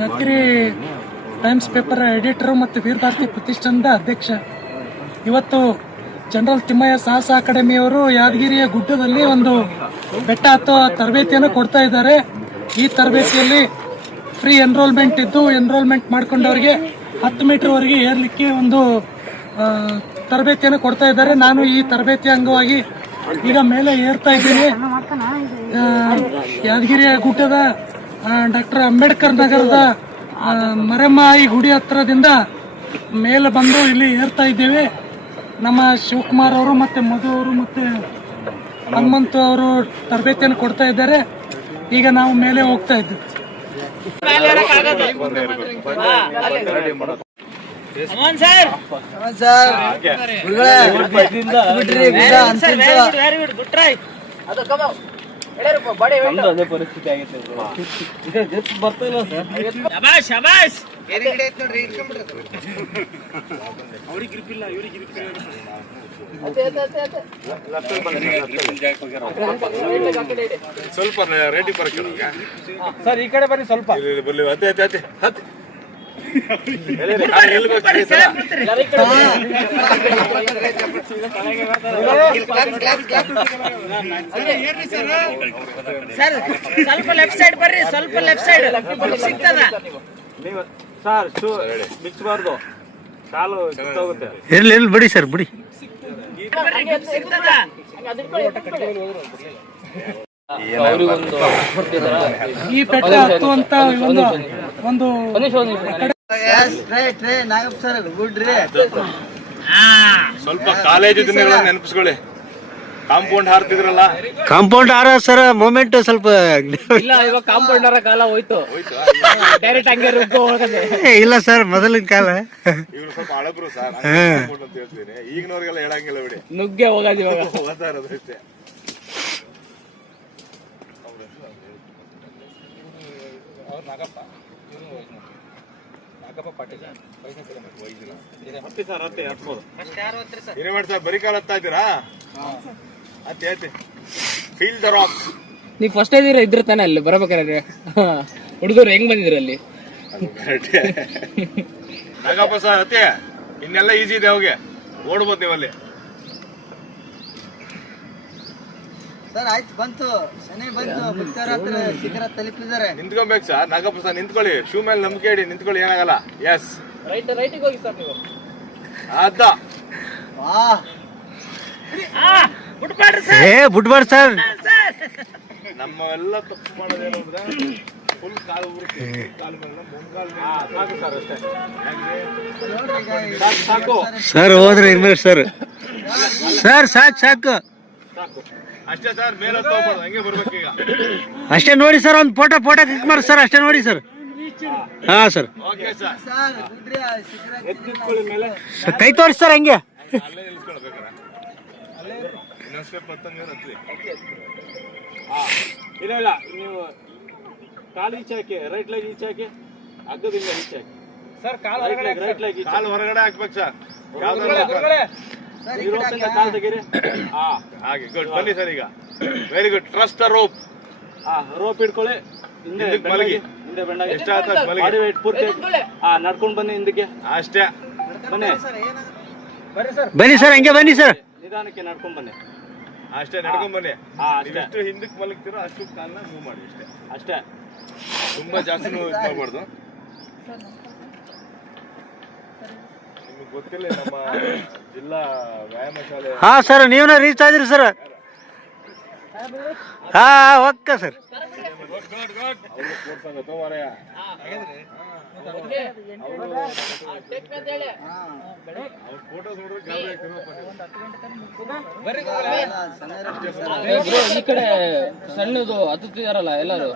Yadgir times paper editor ಮತ್ತು ವೀರಭಾರತಿ ಪ್ರತಿಷ್ಠಾನದ ಅಧ್ಯಕ್ಷ. ಇವತ್ತು ಜನರಲ್ ತಿಮ್ಮಯ್ಯ ಸಾಹಸ ಅಕಾಡೆಮಿಯವರು ಯಾದಗಿರಿಯ ಗುಡ್ಡದಲ್ಲಿ ಒಂದು ಬೆಟ್ಟ ಹತ್ತುವ ತರಬೇತಿಯನ್ನು ಕೊಡ್ತಾ ಇದ್ದಾರೆ. ಈ ತರಬೇತಿಯಲ್ಲಿ ಫ್ರೀ ಎನ್ರೋಲ್ಮೆಂಟ್ ಇದ್ದು ಎನ್ರೋಲ್ಮೆಂಟ್ ಮಾಡ್ಕೊಂಡವರಿಗೆ 10 ಮೀಟರ್ವರೆಗೆ ಏರ್ಲಿಕ್ಕೆ ಒಂದು ತರಬೇತಿಯನ್ನು ಕೊಡ್ತಾ ಇದ್ದಾರೆ. ನಾನು ಈ ತರಬೇತಿ ಅಂಗವಾಗಿ ಈಗ ಮೇಲೆ ಏರ್ತಾ ಇದ್ದೀನಿ. ಯಾದಗಿರಿಯ ಗುಡ್ಡದ ಡಾಕ್ಟರ್ ಅಂಬೇಡ್ಕರ್ ನಗರದ ಮರೆಮಾಯಿ ಗುಡಿ ಹತ್ರದಿಂದ ಮೇಲೆ ಬಂದು ಇಲ್ಲಿ ಏರ್ತಾ ಇದ್ದೇವೆ. ನಮ್ಮ ಶಿವಕುಮಾರ್ ಅವರು ಮತ್ತೆ ಮಧು ಅವರು ಮತ್ತೆ ಹನುಮಂತು ಅವರು ತರಬೇತಿಯನ್ನು ಕೊಡ್ತಾ ಇದ್ದಾರೆ. ಈಗ ನಾವು ಮೇಲೆ ಹೋಗ್ತಾ ಇದ್ದೀವಿ. ಅದೇ ಪರಿಸ್ಥಿತಿ ಆಗೈತೆ ಬರ್ತಿಲ್ಲ ಸ್ವಲ್ಪ ರೆಡಿ ಸರ್ ಈ ಕಡೆ ಬನ್ನಿ ಸ್ವಲ್ಪ ಸರ್ ಸ್ವಲ್ಪ ಲೆಫ್ಟ್ ಸೈಡ್ ಬರ್ರಿ, ಸ್ವಲ್ಪ ಲೆಫ್ಟ್ ಸೈಡ್ ಸಿಗ್ತದ. ನೀವು ಸರ್ ಬಿಚ್ಚಬಾರ್ದು, ಕಾಲು ಹೋಗುತ್ತೆ. ಎಲ್ಲಿ ಬಿಡಿ ಸರ್ ಬಿಡಿ. ಸಿಗ್ತದ. ಈ ಬೆಟ್ಟ ಹತ್ತುವಂತ ಒಂದು ಸ್ವಲ್ಪ ಕಾಲೇಜು ದಿನಗಳ ನೆನಪಿಸ್ಕೊಳ್ಳಿ. ಕಾಂಪೌಂಡ್ ಹಾರ್ತಿದ್ರಲ್ಲ, ಕಾಂಪೌಂಡ್ ಹಾರ ಸರ್ ಮೂಮೆಂಟ್ ಸ್ವಲ್ಪ ಇಲ್ಲ. ಇವಾಗ ಕಾಂಪೌಂಡ್ ಅವರ ಕಾಲ ಹೋಯ್ತು, ಡೈರೆಕ್ಟ್ ಹಂಗೆ ಇಲ್ಲ ಸರ್ ಮೊದಲಿನ ಕಾಲ. ಇವ್ರು ಸ್ವಲ್ಪ ಹಳಬ್ರು ಸರ್ ಅಂತ ಹೇಳ್ತೀನಿ. ಈಗಿನವ್ರಿಗೆಲ್ಲ ಹೇಳಂಗಿಲ್ಲ ಬಿಡಿ, ನುಗ್ಗೆ ಹೋಗೋದು ಇವಾಗ. ಓದಾರದಷ್ಟೇ. ಬರೀ ಕಾಲ ಹತ್ತಾ ಇದ್ದೀರಾ? Feel the rock. ನೀವ್ ಫಸ್ಟ್ ಇದ್ರ ತಾನೆ ಅಲ್ಲಿ ಬರಬೇಕಾದ್ರೆ ಹುಡುಗರು ಹೆಂಗ್ ಬಂದಿದ್ರು ಅಲ್ಲಿ? ನಾಗಪ್ಪ ಸರ್ ಅತ್ತೆ ಇನ್ನೆಲ್ಲ ಈಸಿ ಇದೆ, ಅವಾಗೆ ಓಡ್ಬೋದು ನೀವಲ್ಲಿ. ಸರ್ ಆಯ್ತು, ಬಂತು ಶನಿ ಬಂತು, ಶಿಖರ ತಲುಪಿದ್ದಾರೆ. ನಿಂತ್ಕೊಬೇಕು ಸರ್. ನಾಗಪ್ಪ ಸರ್ ನಿಂತ್ಕೊಳ್ಳಿ, ಶೂ ಮೇಲೆ ನಂಬಿಕೆ ಇಡಿ, ನಿಂತ್ಕೊಳ್ಳಿ, ಏನಾಗಲ್ಲ. ಎಸ್ ರೈಟಿಗೆ ಹೋಗಿ ಸರ್ ನೀವು. ಅದ ಬಿಡ್ಬಾರ್ದು ಸರ್. ನಮ್ಮೆಲ್ಲ ತಪ್ಪು ಮಾಡೋದೇನು ಅಂದ್ರೆ ಫುಲ್ ಕಾಲು ಕಾಲು ಸಾಕು ಸರ್, ಅಷ್ಟೇ ಸಾಕು ಸರ್. ಹೋದ್ರೆ ಇನ್ಮೇಲೆ ಸರ್ ಸಾಕು ಸಾಕು ಅಷ್ಟೇ ಸರ್. ಮೇಲೆ ಹೋಗ್ಬಾರ್ದು, ಹಂಗೆ ಬರ್ಬೇಕು ಈಗ. ಅಷ್ಟೇ ನೋಡಿ ಸರ್. ಒಂದು ಫೋಟೋ ಕ್ಲಿಕ್ ಮಾಡಿ ಸರ್, ಅಷ್ಟೇ ನೋಡಿ ಸರ್. ಹಾ ಸರ್, ಓಕೆ ಸರ್. ಮೇಲೆ ಕೈ ತೋರಿಸಿ ಸರ್ ಹಂಗೆ. ಅಲ್ಲೇ ನಿಲ್ಸ್ಕೊಳ್ಬೇಕಾರೆ ಇನ್ನೊಂದು ಸ್ಟೆಪ್ ಇಲ್ಲ ನೀವು ಕಾಲು ಈಚೆ ಹಾಕಿ, ರೈಟ್ ಲೆಗ್ ಈಚೆ ಹಾಕಿ, ಹಗ್ಗದಿಂದ ಈಚೆ ಹಾಕಿ ಸರ್. ರೈಟ್ ಲೆಗ್ ಕಾಲು ಹೊರಗಡೆ ಹಾಕ್ಬೇಕು ಸರ್. ಕಾಲು ತೆಗೀರಿ. ಹಾಗೆ ಗುಡ್. ಬನ್ನಿ ಸರ್ ಈಗ. Very good. Trust the rope. Rope ಇಟ್ಕೊಳ್ಳಿ. ಹಿಂದೆ ಮಲಗಿ. ಎಷ್ಟಾಗ್ತದೆ ಬಾಡಿ ವೇಟ್ ಪೂರ್ತಿ ನಡ್ಕೊಂಡು ಬನ್ನಿ ಹಿಂದಕ್ಕೆ. ಅಷ್ಟೇ. ಬನ್ನಿ ಬನ್ನಿ ಸರ್, ಹಂಗೆ ಬನ್ನಿ ಸರ್. ನಿಧಾನಕ್ಕೆ ನಡ್ಕೊಂಡ್ ಬನ್ನಿ. ಅಷ್ಟೇ ನಡ್ಕೊಂಡ್ ಬನ್ನಿ. ಅಷ್ಟೇ. ಎಷ್ಟು ಹಿಂದಕ್ಕೆ ಮಲಗ್ತಿರೋ ಅಷ್ಟು ಕಾಲನ್ನ ಮೂವ್ ಮಾಡಿ. ಅಷ್ಟೇ. ತುಂಬಾ ಜಾಸ್ತಿ ಮಾಡ್ಬಾರ್ದು. ನಿಮ್ಗೆ ಗೊತ್ತಿಲ್ಲ ನಮ್ಮ ಜಿಲ್ಲಾ ವ್ಯಾಯಾಮ ಶಾಲೆ. ಹಾ ಸರ್, ನೀವನ್ನ ರೀಚ್ ಆದ್ರಿ ಸರ್. ಹಾ ಓಕೆ ಸರ್. ಈ ಕಡೆ ಸಣ್ಣದು ಹತ್ತುತ್ತಿದಾರಲ್ಲ ಎಲ್ಲರೂ,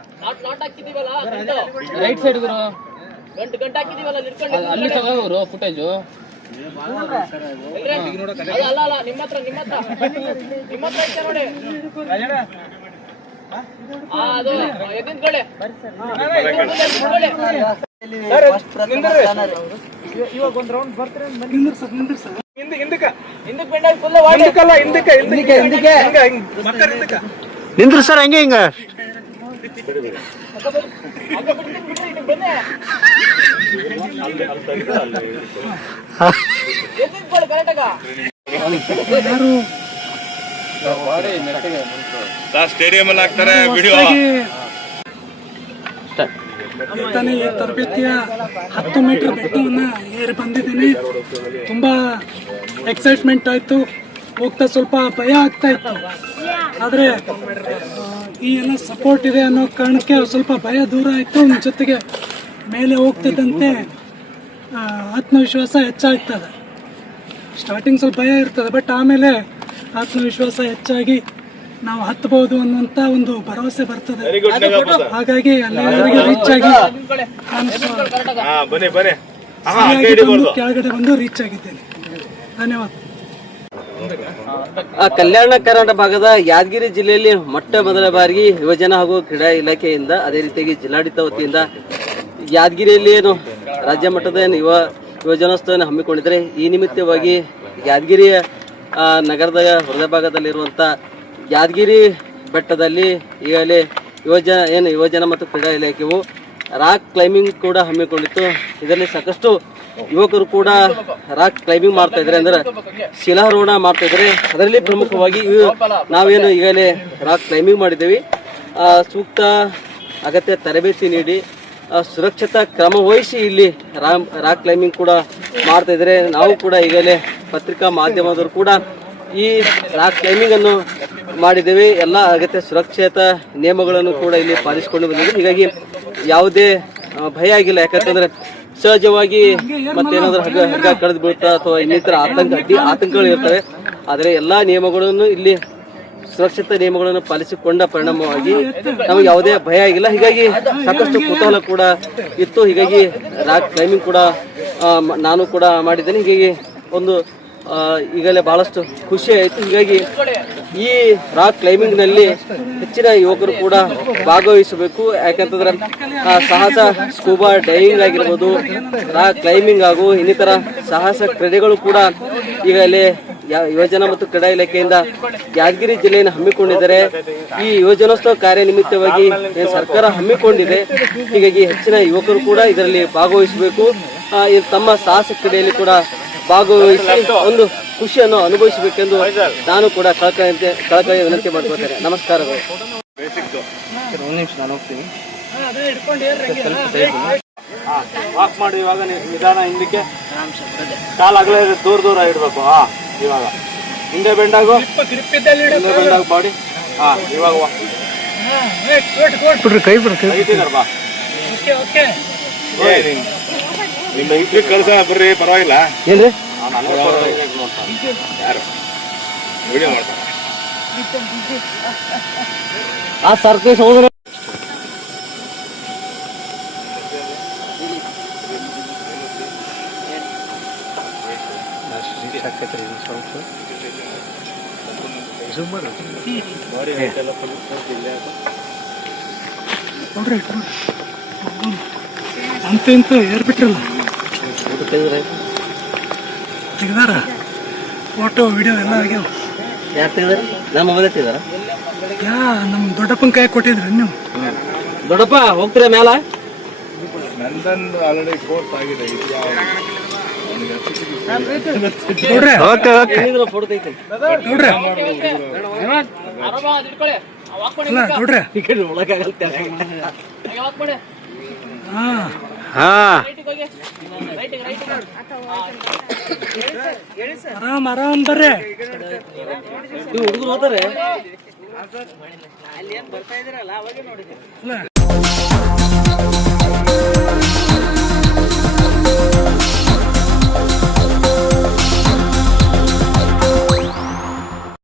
ರೈಟ್ ಸೈಡ್ ಗುರು ಅಲ್ಲಿ ತಗೋರು ಫುಟೇಜು. ಇವಾಗ ಒಂದು ರೌಂಡ್ ಬರ್ತಾರೆ. ನಿಂದ್ರಿ ಸರ್ ಹಂಗೆ ಹಿಂಗ. ಯಾರು ಸ್ಟೇಡಿಯಂ ಅಲ್ಲಿ ಹಾಕ್ತಾರೆ ವಿಡಿಯೋ. ತಾನೇ ಈ ತರಬೇತಿಯ 10 ಮೀಟರ್ ಬೆಟ್ಟವನ್ನು ಏರಿ ಬಂದಿದ್ದೀನಿ. ತುಂಬಾ ಎಕ್ಸೈಟ್ಮೆಂಟ್ ಆಯ್ತು. ಹೋಗ್ತಾ ಸ್ವಲ್ಪ ಭಯ ಆಗ್ತಾ ಇತ್ತು, ಆದರೆ ಈ ಎಲ್ಲ ಸಪೋರ್ಟ್ ಇದೆ ಅನ್ನೋ ಕಾರಣಕ್ಕೆ ಸ್ವಲ್ಪ ಭಯ ದೂರ ಆಯಿತು. ಜೊತೆಗೆ ಮೇಲೆ ಹೋಗ್ತಿದ್ದಂತೆ ಆತ್ಮವಿಶ್ವಾಸ ಹೆಚ್ಚಾಗ್ತದೆ. ಸ್ಟಾರ್ಟಿಂಗ್ ಸ್ವಲ್ಪ ಭಯ ಇರ್ತದೆ, ಬಟ್ ಆಮೇಲೆ ಆತ್ಮವಿಶ್ವಾಸ ಹೆಚ್ಚಾಗಿ ನಾವು ಹತ್ತಬಹುದು ಅನ್ನುವಂಥ ಒಂದು ಭರವಸೆ ಬರ್ತದೆ. ಹಾಗಾಗಿ ಎಲ್ಲರಿಗೆ ರೀಚ್ ಆಗಿ ಕೆಳಗಡೆ ಬಂದು ರೀಚ್ ಆಗಿದ್ದೇನೆ. ಧನ್ಯವಾದ. ಕಲ್ಯಾಣ ಕರ್ನಾಟಕ ಭಾಗದ ಯಾದಗಿರಿ ಜಿಲ್ಲೆಯಲ್ಲಿ ಮೊಟ್ಟ ಮೊದಲ ಬಾರಿಗೆ ಯುವಜನ ಹಾಗೂ ಕ್ರೀಡಾ ಇಲಾಖೆಯಿಂದ, ಅದೇ ರೀತಿಯಾಗಿ ಜಿಲ್ಲಾಡಳಿತ ವತಿಯಿಂದ ಯಾದಗಿರಿಯಲ್ಲಿ ಏನು ರಾಜ್ಯ ಮಟ್ಟದ ಯುವಜನೋತ್ಸವವನ್ನು ಹಮ್ಮಿಕೊಂಡಿದ್ದಾರೆ. ಈ ನಿಮಿತ್ತವಾಗಿ ಯಾದಗಿರಿಯ ನಗರದ ಹೃದಯ ಭಾಗದಲ್ಲಿರುವಂಥ ಯಾದಗಿರಿ ಬೆಟ್ಟದಲ್ಲಿ ಈಗಲೇ ಯುವಜನ ಮತ್ತು ಕ್ರೀಡಾ ಇಲಾಖೆಯು ರಾಕ್ ಕ್ಲೈಂಬಿಂಗ್ ಕೂಡ ಹಮ್ಮಿಕೊಂಡಿತ್ತು. ಇದರಲ್ಲಿ ಸಾಕಷ್ಟು ಯುವಕರು ಕೂಡ ರಾಕ್ ಕ್ಲೈಂಬಿಂಗ್ ಮಾಡ್ತಾ ಇದ್ದಾರೆ, ಅಂದ್ರೆ ಶಿಲಾರೋಹಣ ಮಾಡ್ತಾ ಇದ್ದಾರೆ. ಅದರಲ್ಲಿ ಪ್ರಮುಖವಾಗಿ ನಾವೇನು ಈಗಲೇ ರಾಕ್ ಕ್ಲೈಂಬಿಂಗ್ ಮಾಡಿದ್ದೇವೆ, ಸೂಕ್ತ ಅಗತ್ಯ ತರಬೇತಿ ನೀಡಿ ಸುರಕ್ಷತಾ ಕ್ರಮ ವಹಿಸಿ ಇಲ್ಲಿ ರಾಕ್ ಕ್ಲೈಂಬಿಂಗ್ ಕೂಡ ಮಾಡ್ತಾ ಇದ್ದಾರೆ. ನಾವು ಕೂಡ ಈಗಲೇ ಪತ್ರಿಕಾ ಮಾಧ್ಯಮದವರು ಕೂಡ ಈ ರಾಕ್ ಕ್ಲೈಂಬಿಂಗ್ ಅನ್ನು ಮಾಡಿದ್ದೇವೆ. ಎಲ್ಲ ಅಗತ್ಯ ಸುರಕ್ಷತಾ ನಿಯಮಗಳನ್ನು ಕೂಡ ಇಲ್ಲಿ ಪಾಲಿಸಿಕೊಂಡು ಬಂದಿದೆ. ಹೀಗಾಗಿ ಯಾವುದೇ ಭಯ ಆಗಿಲ್ಲ. ಯಾಕಂತಂದ್ರೆ ಸಹಜವಾಗಿ ಮತ್ತೇನಾದ್ರೂ ಹಗ್ಗ ಕಳೆದು ಬೀಳ್ತಾ ಅಥವಾ ಇನ್ನಿತರ ಆತಂಕಗಳು ಇರ್ತವೆ. ಆದರೆ ಎಲ್ಲಾ ನಿಯಮಗಳನ್ನು ಇಲ್ಲಿ ಸುರಕ್ಷತಾ ನಿಯಮಗಳನ್ನು ಪಾಲಿಸಿಕೊಂಡ ಪರಿಣಾಮವಾಗಿ ನಮಗೆ ಯಾವುದೇ ಭಯ ಆಗಿಲ್ಲ. ಹೀಗಾಗಿ ಸಾಕಷ್ಟು ಕುತೂಹಲ ಕೂಡ ಇತ್ತು. ಹೀಗಾಗಿ ರಾಕ್ ಕ್ಲೈಂಬಿಂಗ್ ಕೂಡ ನಾನು ಕೂಡ ಮಾಡಿದ್ದೇನೆ. ಹೀಗಾಗಿ ಒಂದು ಈಗಲೇ ಬಹಳಷ್ಟು ಖುಷಿ ಆಯಿತು. ಹೀಗಾಗಿ ಈ ರಾಕ್ ಕ್ಲೈಂಬಿಂಗ್ ನಲ್ಲಿ ಹೆಚ್ಚಿನ ಯುವಕರು ಕೂಡ ಭಾಗವಹಿಸಬೇಕು. ಯಾಕಂತಂದ್ರೆ ಸಾಹಸ ಸ್ಕೂಬಾ ಡೈವಿಂಗ್ ಆಗಿರ್ಬೋದು, ರಾಕ್ ಕ್ಲೈಂಬಿಂಗ್ ಹಾಗೂ ಇನ್ನಿತರ ಸಾಹಸ ಕ್ರೀಡೆಗಳು ಕೂಡ ಈಗಲೇ ಯುವಜನ ಮತ್ತು ಕ್ರೀಡಾ ಇಲಾಖೆಯಿಂದ ಯಾದಗಿರಿ ಜಿಲ್ಲೆಯನ್ನು ಹಮ್ಮಿಕೊಂಡಿದ್ದಾರೆ. ಈ ಯುವಜನೋತ್ಸವ ಕಾರ್ಯ ನಿಮಿತ್ತವಾಗಿ ಸರ್ಕಾರ ಹಮ್ಮಿಕೊಂಡಿದೆ. ಹೀಗಾಗಿ ಹೆಚ್ಚಿನ ಯುವಕರು ಕೂಡ ಇದರಲ್ಲಿ ಭಾಗವಹಿಸಬೇಕು. ತಮ್ಮ ಸಾಹಸ ಕ್ರೀಡೆಯಲ್ಲಿ ಕೂಡ ಭಾಗವಹಿಸಿ ಒಂದು ಖುಷಿಯನ್ನು ಅನುಭವಿಸಬೇಕೆಂದು ನಾನು ಕೂಡ ಕಳಕಳಿ ವಿನಂತಿ ಮಾಡ್ಕೊಳ್ತೇನೆ. ನಮಸ್ಕಾರಗಳು. ನಾನು ಹೋಗ್ತೀನಿ. ವಾಕ್ ಮಾಡಿ. ಇವಾಗ ನೀವು ನಿಧಾನ ಹಿಂದಕ್ಕೆ, ಕಾಲ ಅಗಲ ದೂರ ಇಡಬೇಕು. ಇವಾಗ ಹಿಂದೆ ಬೆಂಡಾಗು, ಬಾಡಿ. ಇವಾಗ ಕೈ ಬಿಡ್ರಿ. ಬಾ. ನಿಮ್ಮ ಇಂಟ್ರಿ ಕಳ್ಸ ಬರ್ರಿ, ಪರವಾಗಿಲ್ಲ. ಏನ್ರಿ ಯಾರು ವಿಡಿಯೋ ಮಾಡ್ತಾರೆ? ಆ ಸರ್ಕಲ್ ಸಹೋದರ ನೋಡ್ರಿ ಅಂತ ಏರ್ಬಿಟ್ರಲ್ಲ, ತೆಗ್ದಾರ ಫೋಟೋ ವಿಡಿಯೋ ಎಲ್ಲ ಆಗ್ಯಾವ. ಯಾರು ತೆಗ್ದಾರ? ನಮ್ಮ ಮೊಬೈಲ್ ತೆಗ್ದಾರ? ನಮ್ಮ ದೊಡ್ಡಪ್ಪನ ಕೈ ಕೊಟ್ಟಿದ್ರಿ ನೀವು? ದೊಡ್ಡಪ್ಪ ಹೋಗ್ತೀರಾ ಮ್ಯಾಲ? ನಂದೊಂದು ಆಲ್ರೆಡಿ ಕೋರ್ಸ್ ಆಗಿದೆ. ನೋಡ್ರಿ ಫೋಟೋ ತೆಗಿತೀನಿ. ನೋಡ್ರಿ ಅಲ್ಲ ನೋಡ್ರಿ. ಆರಾಮ್ ಬರ್ರಿ. ಹುಡುಗರು ಹೋಗ್ತಾರೆ. ಅಲ್ಲ